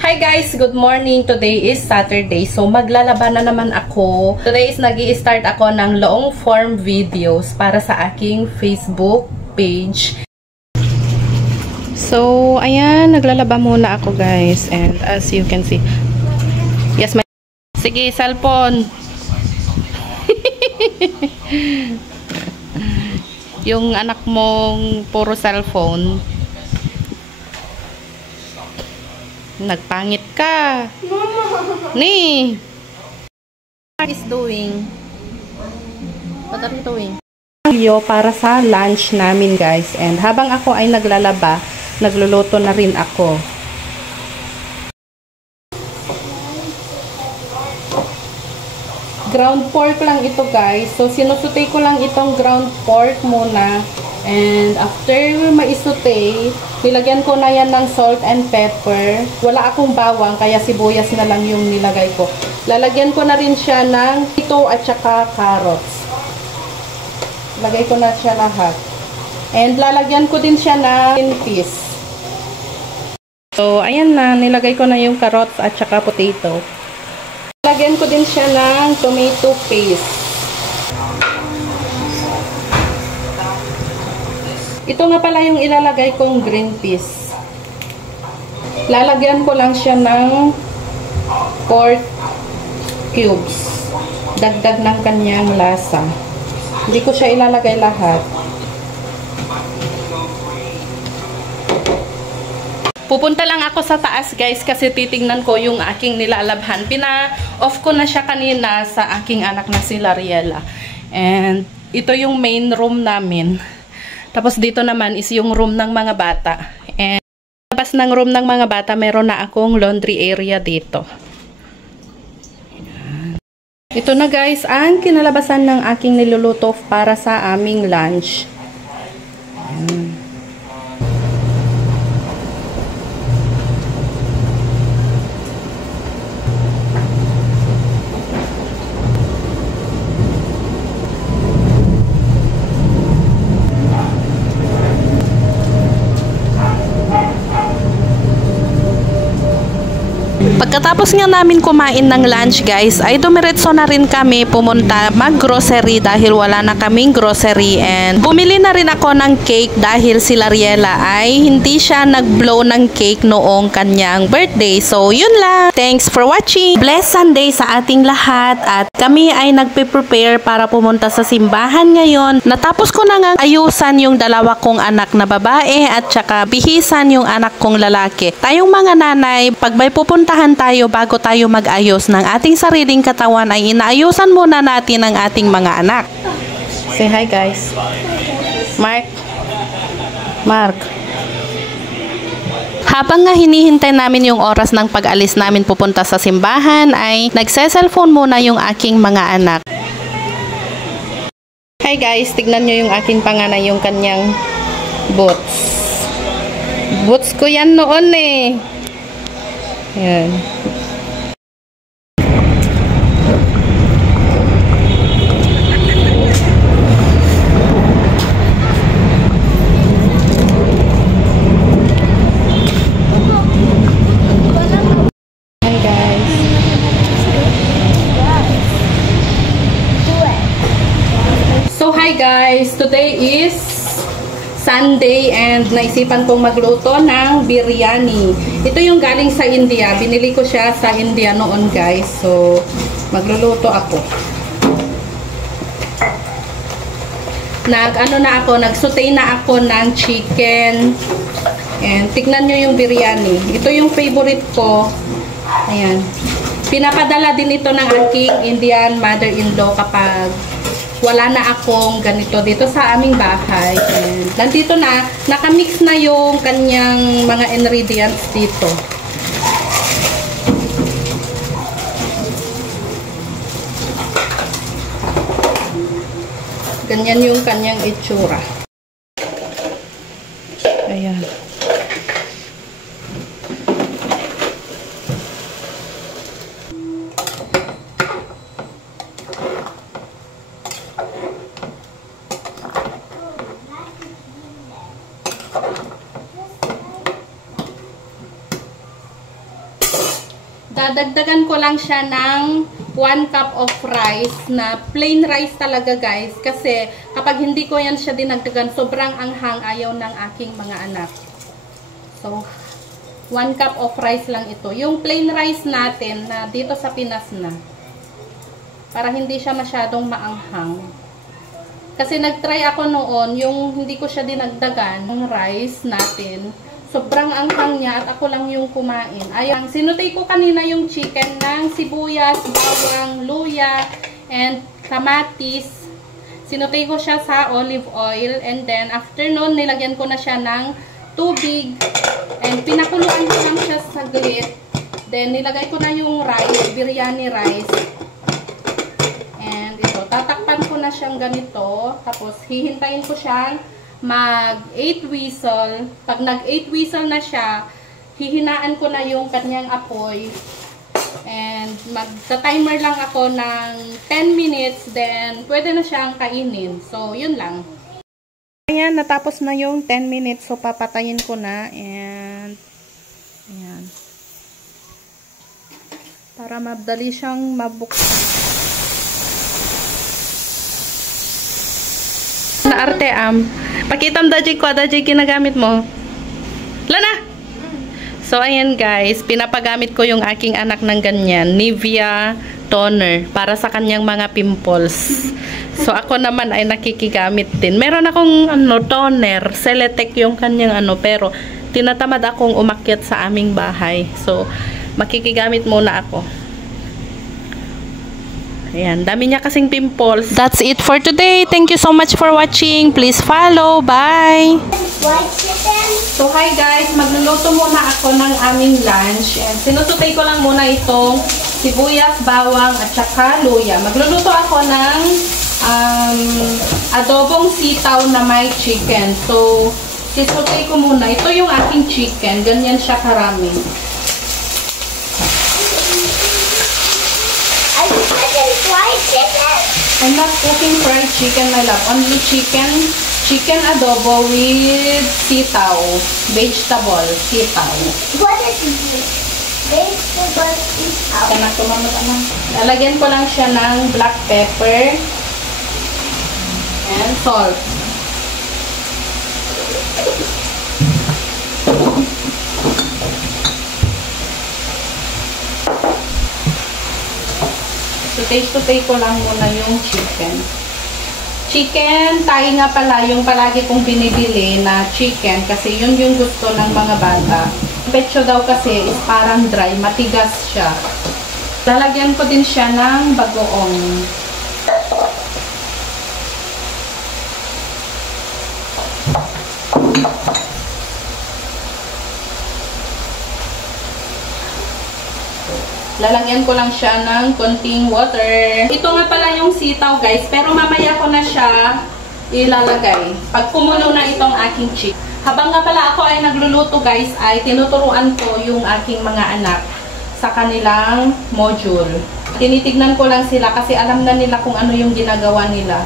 Hi guys! Good morning! Today is Saturday. So, maglalaba na naman ako. Today is nag-i-start ako ng long form videos para sa aking Facebook page. So, ayan. Naglalaba muna ako guys. And as you can see. Yes, my... Sige, cellphone! Yung anak mong puro cellphone. Nagpangit ka. Ni. What is doing? What are you doing? Para sa lunch namin guys. And habang ako ay naglalaba, nagluluto na rin ako. Ground pork lang ito guys. So sinusutay ko lang itong ground pork muna. And after maisutay, nilagyan ko na yan ng salt and pepper. Wala akong bawang, kaya sibuyas na lang yung nilagay ko. Lalagyan ko na rin siya ng ito at saka carrots. Lagay ko na siya lahat. And lalagyan ko din siya ng green peas. So, ayan na. Nilagay ko na yung carrots at saka potato. Lalagyan ko din siya ng tomato paste. Ito nga pala yung ilalagay kong green peas. Lalagyan ko lang siya ng pork cubes. Dagdag ng kanyang lasa. Hindi ko siya ilalagay lahat. Pupunta lang ako sa taas guys kasi titingnan ko yung aking nilalabhan. Pina-off ko na siya kanina sa aking anak na si Lariela. And ito yung main room namin. Tapos dito naman is yung room ng mga bata. And labas ng room ng mga bata, meron na akong laundry area dito. Ito na guys, ang kinalabasan ng aking niluluto para sa aming lunch. Pagkatapos nga namin kumain ng lunch guys, ay dumiretso na rin kami pumunta mag-grocery dahil wala na kaming grocery. And bumili na rin ako ng cake dahil si Lariela ay hindi siya nag-blow ng cake noong kanyang birthday. So yun lang. Thanks for watching. Blessed Sunday sa ating lahat. At kami ay nagpe-prepare para pumunta sa simbahan ngayon. Natapos ko na nga ayusan yung dalawa kong anak na babae at saka bihisan yung anak kong lalaki. Tayong mga nanay, pag may pupuntahan tayo bago tayo mag-ayos ng ating sariling katawan ay inaayusan muna natin ang ating mga anak. Say hi guys. Mark. Habang nga hinihintay namin yung oras ng pag-alis namin pupunta sa simbahan ay nagse-cellphone muna yung aking mga anak. Hi guys, tignan nyo yung aking panganay yung kanyang boots. Boots ko yan noon eh. Yan. Hi guys. So hi guys, today is Sunday and naisipan kong magluto ng biryani. Ito yung galing sa India. Binili ko siya sa India noon guys. So, magluluto ako. Nag-saute na ako ng chicken. And tignan nyo yung biryani. Ito yung favorite ko. Ayan. Pinapadala din ito ng aking Indian mother-in-law kapag wala na akong ganito dito sa aming bahay. And nandito na, nakamix na yung kanyang mga ingredients dito. Ganyan yung kanyang itsura. Ayan. Dadagdagan ko lang siya ng 1 cup of rice na plain rice talaga guys. Kasi kapag hindi ko yan siya dinagdagan, sobrang anghang, ayaw ng aking mga anak. So, 1 cup of rice lang ito. Yung plain rice natin na dito sa Pinas na. Para hindi siya masyadong maanghang. Kasi nagtry ako noon, yung hindi ko siya dinagdagan, yung rice natin. Sobrang anghang niya at ako lang yung kumain. Ayan, sinutay ko kanina yung chicken ng sibuyas, bawang, luya, and kamatis. Sinutay ko siya sa olive oil. And then, after nun, nilagyan ko na siya ng tubig. And pinakuluan ko lang siya saglit. Then, nilagay ko na yung rice, biryani rice. And ito, tatakpan ko na siyang ganito. Tapos, hihintayin ko siyang mag 8 whistle. Pag nag 8 whistle na siya, hihinaan ko na yung kanyang apoy. And magta-timer lang ako ng 10 minutes. Then, pwede na siyang kainin. So, yun lang. Ayan, natapos na yung 10 minutes. So, papatayin ko na. And, ayan. Para madali siyang mabuksan. Na arte pakitam daji ko, daji ginagamit mo. Lana! So, ayan guys, pinapagamit ko yung aking anak ng ganyan. Nivea toner para sa kanyang mga pimples. So, ako naman ay nakikigamit din. Meron akong toner, Celetec yung kanyang pero tinatamad akong umakyat sa aming bahay. So, makikigamit muna ako. Ayan, dami niya kasing pimples. That's it for today. Thank you so much for watching. Please follow. Bye! So, hi guys. Magluluto muna ako ng aming lunch. And sinusutay ko lang muna itong sibuyas, bawang, at saka luya. Magluluto ako ng adobong sitaw na may chicken. So, sisutay ko muna. Ito yung aking chicken. Ganyan siya karami. I'm not cooking fried chicken, my love. Only chicken adobo with sitaw. Vegetable sitaw. What is this? Vegetable sitaw. Lalagyan ko lang siya ng black pepper and salt. Taste-to-taste ko lang muna yung chicken. Chicken, tayo nga pala yung palagi kong binibili na chicken kasi yun yung gusto ng mga bata. Pecho daw kasi is parang dry, matigas siya. Lalagyan ko din siya ng bagoong. Lalagyan ko lang siya ng konting water. Ito nga pala yung sitaw guys, pero mamaya ko na siya ilalagay. Pag kumulo na itong aking chicken. Habang nga pala ako ay nagluluto guys, ay tinuturuan ko yung aking mga anak sa kanilang module. Tinitignan ko lang sila kasi alam na nila kung ano yung ginagawa nila.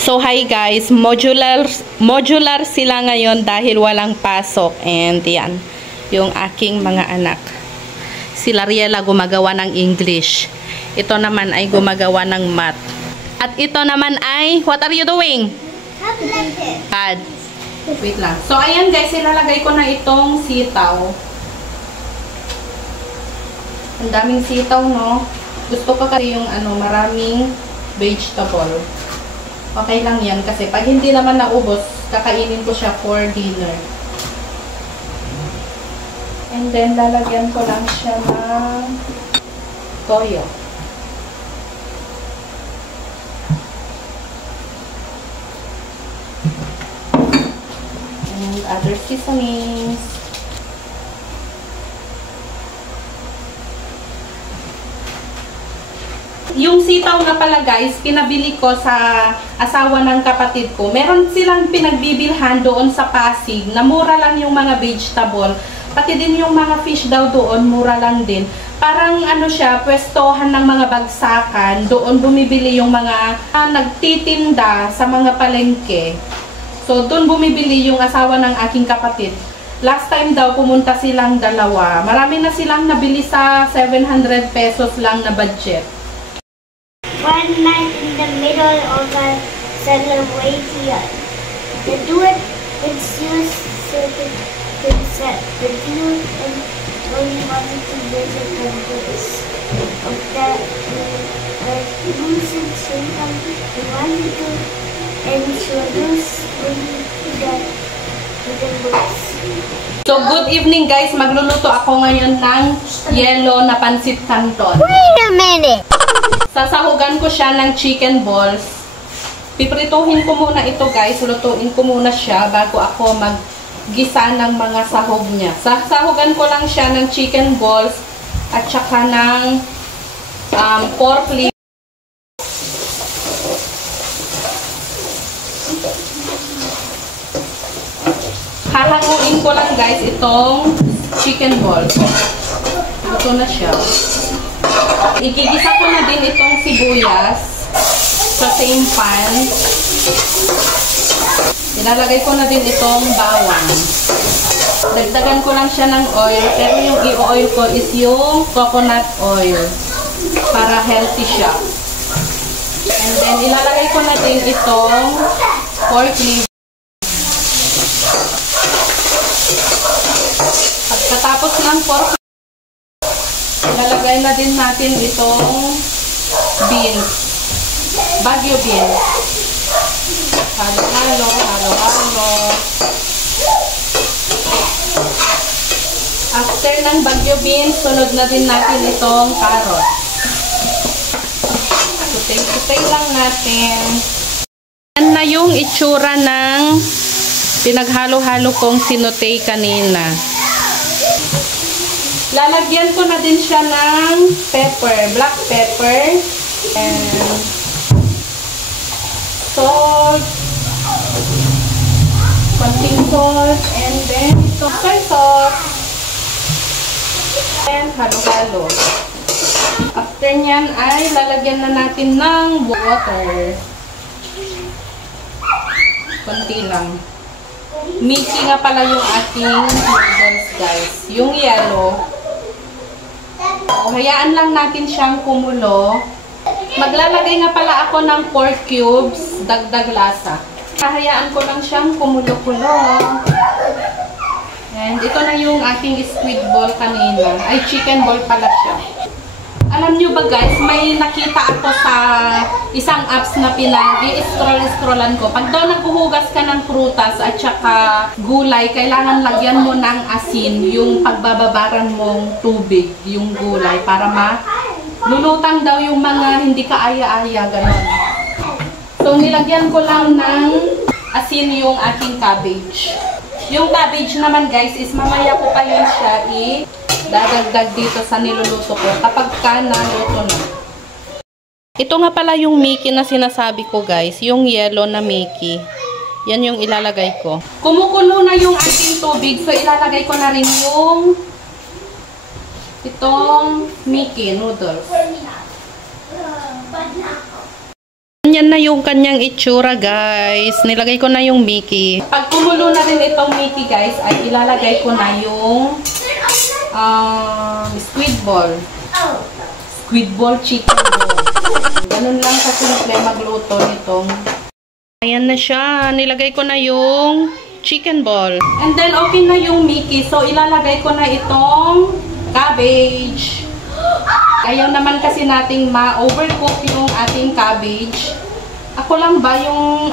So hi guys, modular sila ngayon dahil walang pasok. And yan, yung aking mga anak. Sila Riela gumagawa ng English. Ito naman ay gumagawa ng math. At ito naman ay, what are you doing? Bad. Wait lang. So, ayan guys, ilalagay ko na itong sitaw. Ang daming sitaw, no? Gusto ko kasi yung maraming vegetable. Okay lang yan kasi pag hindi naman naubos, kakainin ko siya for dinner. And then, lalagyan ko lang siya ng toyo. And other seasonings. Yung sitaw nga pala guys, pinabili ko sa asawa ng kapatid ko. Meron silang pinagbibilhan doon sa Pasig na mura lang yung mga vegetable. Pati din yung mga fish daw doon, mura lang din. Parang siya, pwestohan ng mga bagsakan. Doon bumibili yung mga nagtitinda sa mga palengke. So, doon bumibili yung asawa ng aking kapatid. Last time daw, pumunta silang dalawa. Marami na silang nabili sa 700 pesos lang na budget. One night in the middle of a celebration, the dude was used to himself. The dude and only wanted to visit the place of the lucid symptom. He wanted to introduce me to the books. So, good evening guys. Magluluto ako ngayon ng yellow na pansit canton. Wait a minute! Sasahugan ko siya ng chicken balls. Piprituhin ko muna ito guys. Lutuin ko muna siya bago ako maggisa ng mga sahog niya. Sasahugan ko lang siya ng chicken balls at saka ng pork liver. Hahanguin ko lang guys itong chicken balls. Luto na siya. Igigisa ko na din itong sibuyas sa same pan. Ilalagay ko na din itong bawang. Dagdagan ko lang siya ng oil, pero yung i-oil ko is yung coconut oil para healthy siya. And then ilalagay ko na din itong pork liver. Pagkatapos ng pork, ilalagay na din natin itong beans. Baguio beans. Halo-halo, halo-halo. After ng Baguio beans, sunod na din natin itong carrot. Kutay-kutay lang natin. Yan na yung itsura ng pinaghalo-halo kong sinutay kanina. Lalagyan ko na din siya ng pepper, black pepper, and salt, konting salt, and then soy sauce, and halo-halo. After nyan ay lalagyan na natin ng water. Konti lang. Mickey nga pala yung ating noodles guys. Yung yellow. Hayaan lang natin siyang kumulo. Maglalagay nga pala ako ng pork cubes, dagdag lasa. Hayaan ko lang siyang kumulo-kulo. And ito na yung aking squid ball kanina. Ay, chicken ball pala siya. Alam nyo ba guys, may nakita ako sa isang apps na pinag-i-scrollan ko. Pag daw naghuhugas ka ng prutas at saka gulay, kailangan lagyan mo ng asin yung pagbababaran mong tubig, yung gulay, para lulutang daw yung mga hindi kaaya-aya, gano'n. So, nilagyan ko lang ng asin yung aking cabbage. Yung cabbage naman guys, is mamaya ko pa yun siya dadagdag dito sa niluluto ko kapag ka naluto na. Ito nga pala yung Mickey na sinasabi ko guys, yung yellow na Mickey. Yan yung ilalagay ko. Kumukulo na yung ating tubig, so ilalagay ko na rin yung itong Mickey noodles. Yan na yung kanyang itsura guys. Nilagay ko na yung Mickey. Pag kumulo na rin itong Mickey guys, ay ilalagay ko na yung squid ball. Squid ball, chicken ball. Ganun lang kasimple magluto nitong. Ayan na siya. Nilagay ko na yung chicken ball. And then okay na yung Mickey. So ilalagay ko na itong cabbage. Ayaw naman kasi nating ma-overcook yung ating cabbage. Ako lang ba yung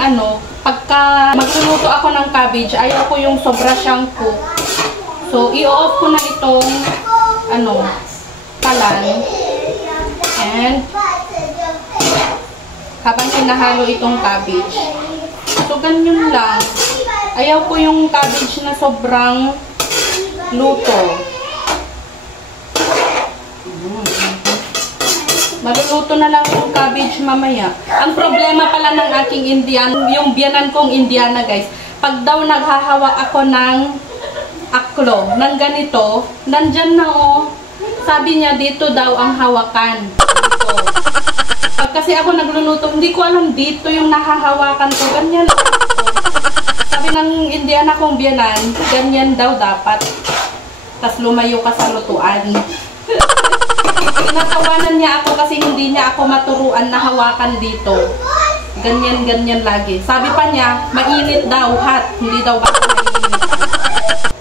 pagka magluluto ako ng cabbage, ayaw ko yung sobra siyang cook. So, i-off ko na itong, palan. And, habang kinahalo itong cabbage. So, ganyan lang. Ayaw ko yung cabbage na sobrang luto. Maluluto na lang yung cabbage mamaya. Ang problema pala ng aking Indian, yung biyanan kong Indiana guys, pag daw naghahawak ako ng aklo, ng ganito, nandyan na sabi niya dito daw ang hawakan. Pag kasi ako nagluluto, hindi ko alam dito yung nahahawakan ko. Ganyan. Sabi ng Indiana kong biyanan, ganyan daw dapat. Tas lumayo ka sa lutuan. Tinatawanan niya ako kasi hindi niya ako maturuan na hawakan dito. Ganyan lagi. Sabi pa niya, mainit daw, hot. Hindi daw baka mainit.